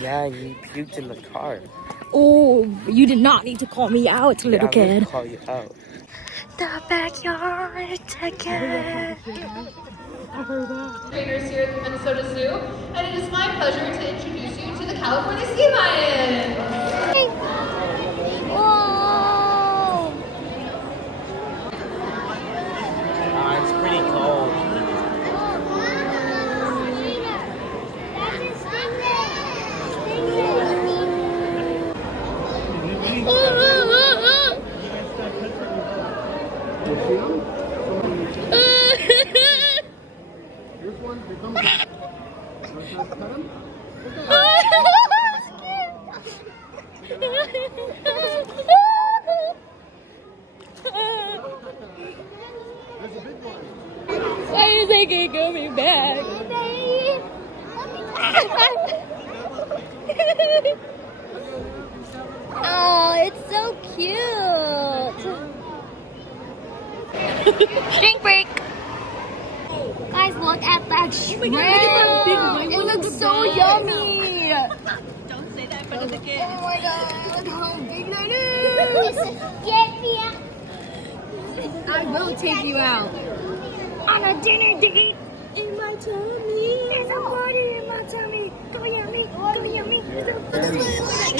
Yeah, you puked in the car. Oh, you did not need to call me out, little I kid. would call you out. The backyard ticket. Trainers here at the Minnesota Zoo, and it is my pleasure to introduce you to the California Sea Lion. Whoa! It's pretty cold. Why is they gonna go me back? Oh, it's so cute. Drink break. Guys, look at that shrimp. It looks so yummy. Don't say that in front of the kids. Oh my god, look how big that is. Get me out. I will take you out on a dinner date in my tummy. There's a party in my tummy. Go yummy, go yummy. It's flying.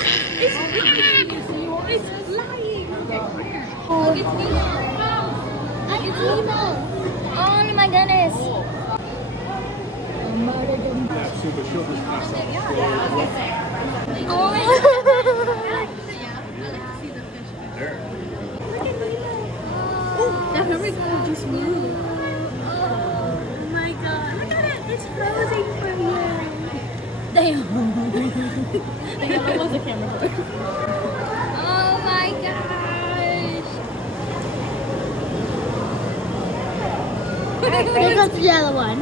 Oh, it's Nemo. It's Nemo. Oh my goodness. Oh That memory card just moved. Oh my god. Look at it. It's frozen for you. damn. That was a camera for. Oh my gosh. There goes the other one.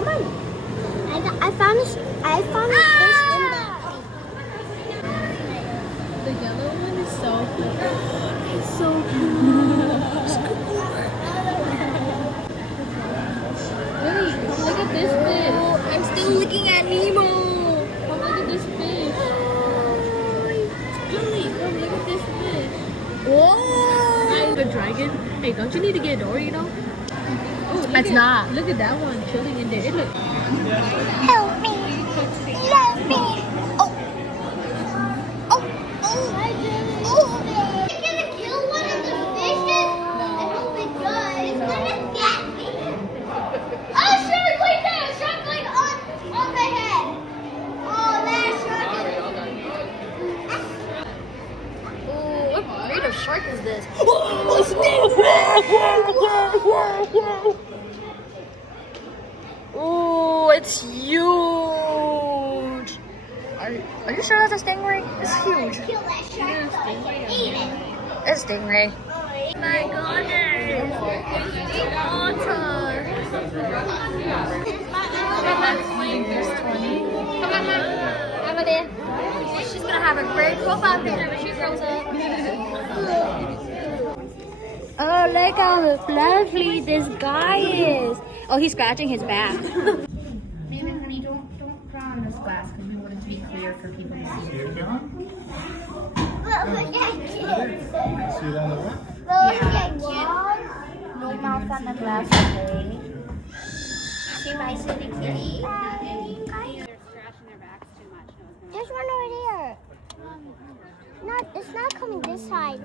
I found a fish in The yellow one is so cute. It's so cute. Really? Look at this fish. I'm still looking at Nemo. Come look at this fish. Julie, come look at this fish. Whoa. The dragon. Hey, don't you need to get Dory, you know? It's not. Look at that one chilling in there. It looks. Help me. Love me. Oh. Oh. Oh. Oh. It's gonna kill one of the fishes? I hope it does. It's gonna get me. Oh, shark like that. Shark like on the head. Oh, that shark is... Oh, what breed of shark is this? Oh, it's huge. Are you sure that's a stingray? It's huge. Kill that shark. Eat it. It's a stingray. My goodness. It's otter. She's gonna have a great profile picture when she grows up. Oh, look how lovely this guy is. Oh, he's scratching his back. Maybe, honey, don't draw on this glass because we want it to be clear for people to see it, you know? Look at kids. See it on the way? Look at kids. No mouth on the glass today. See my silly kitty? There's one over there. It's not coming this side.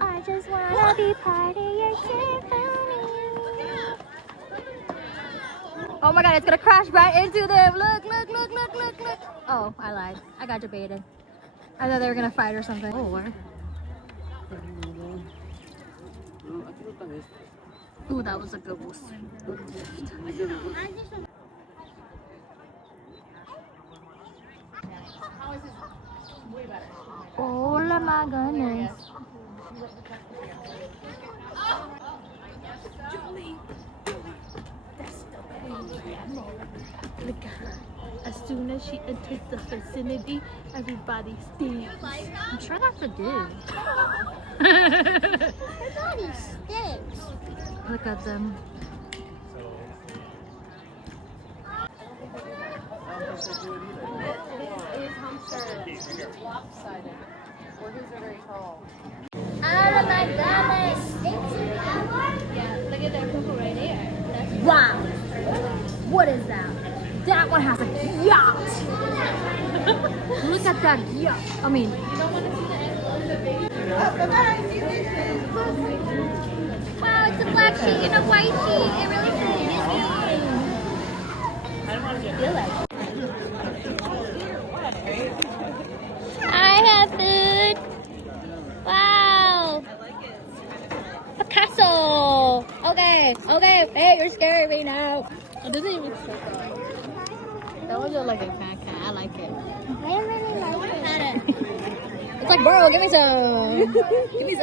I just wanna be part of your symphony. Oh my god, it's gonna crash right into them. Look, look, look, look, look, look. Oh, I lied. I got debated. I thought they were gonna fight or something. Oh, ooh, that was a good one. Oh my goodness. Look at her. As soon as she enters the vicinity, everybody stands. I'm sure that's a dude. Her body stinks. Look at them. Oh my goodness. Yeah, look at that purple right there. That's Wow. What is that? That one has a yacht. Look at that yacht. I mean, Wow, it's a black sheet and a white sheet. It really says Disney. I have food. Wow. Picasso. Okay. Hey, you're scaring me now. It doesn't even fit. That was just like a fat cat. I like it. I really like it. it's like, bro, give me some. Give me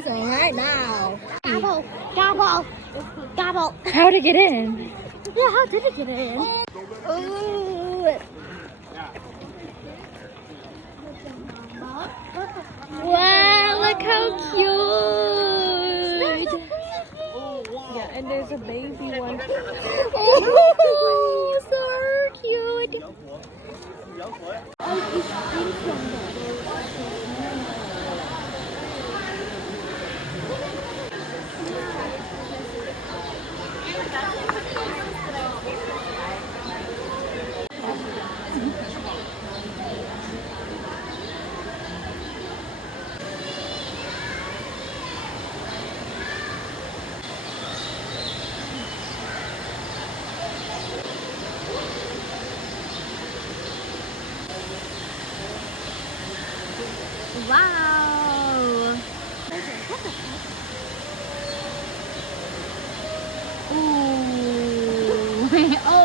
some right now. Gobble. How to get in? Yeah, how did it get in? Ooh. Wow, look how cute. Yeah, and there's a baby one. Oh, so cute. Wow. Ooh. Oh.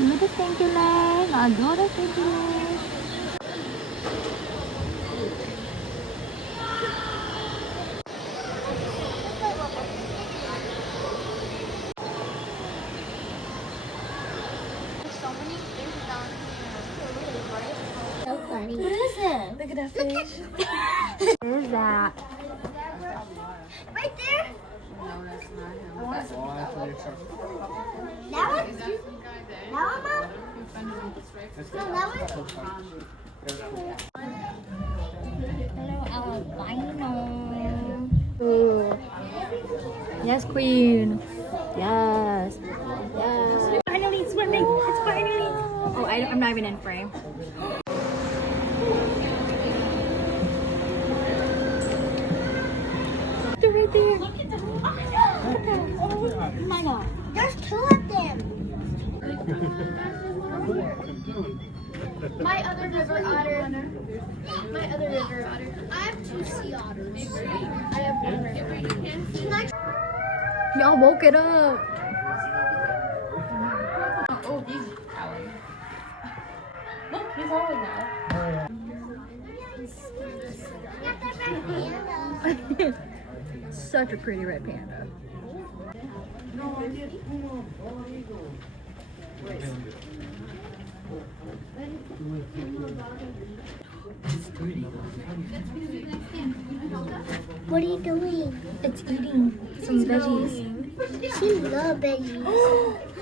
Look at thank you leg. I got a thank you leg. So funny. What is it? Look at that fish. What is that? Right there. Oh, I thought you That one? That one, Mom? No, that one? Hello, albino. Ooh. Yes, queen. Yes. Yes. Finally swimming. It's finally. Oh, I'm not even in frame. They're right there. Look at them. Oh my god. There's two of them. My other river otter. I have 2 sea otters. I have 1 river. Y'all woke it up. Oh, he's howling. Look, he's howling now. Such a pretty red panda. What are you doing? It's eating some veggies. She loves veggies.